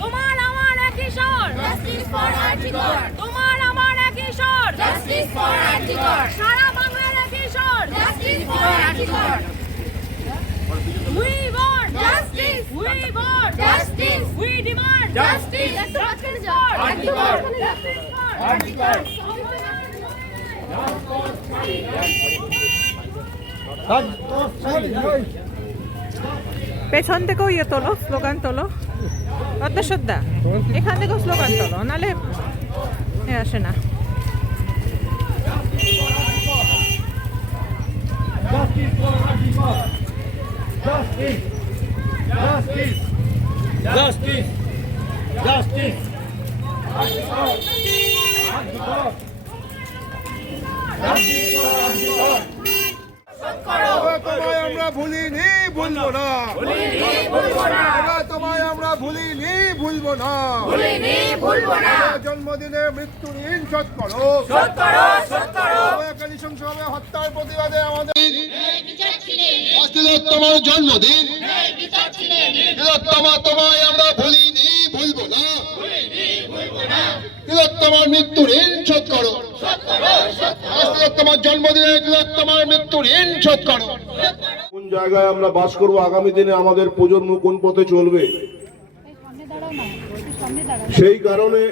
তোমার আমার তোমার আমার সারা বাংলার Justice! Justice! Justice! Justice for! পেছন থেকেও ইয়ে তোলো স্লোগান তোলো। অর্ধশ্রদ্ধা এখান থেকেও স্লোগান তোলো নাহলে আসে না Justice! Justice! তোমায় আমরা ভুলিনি ভুলবো না। এবার তোমায় আমরা ভুলিনি ভুলবো না। ভুলিনি ভুলবো না। জন্মদিনে মৃত্যু ঋণ শোধ করো। শোধ করো শোধ করো। নৃশংসভাবে হত্যার প্রতিবাদে আমাদের তোমার জন্মদিন। তিলোত্তমা তোমায় আমরা ভুলিনি ভুলবো না। তিলোত্তমার মৃত্যু ঋণ শোধ করো। তিলোত্তমার জন্মদিনে তিলোত্তমার মৃত্যু ঋণ শোধ করো। জায়গায় আমরা বাস করব, আগামী দিনে আমাদের প্রজন্ম কোন পথে চলবে? সেই কারণে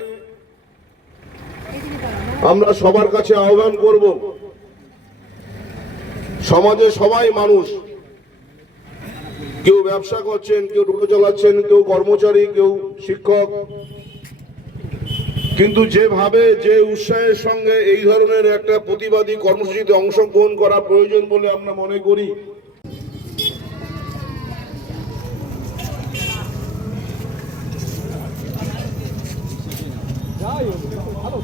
আমরা সবার কাছে আহ্বান করব, সমাজে সবাই মানুষ, কেউ ব্যবসা করছেন, কেউ টোটো চালাচ্ছেন, কেউ কর্মচারী, কেউ শিক্ষক, কিন্তু যেভাবে, যে উৎসাহের সঙ্গে এই ধরনের একটা প্রতিবাদী কর্মসূচিতে অংশগ্রহণ করা প্রয়োজন বলে আমরা মনে করি ভালো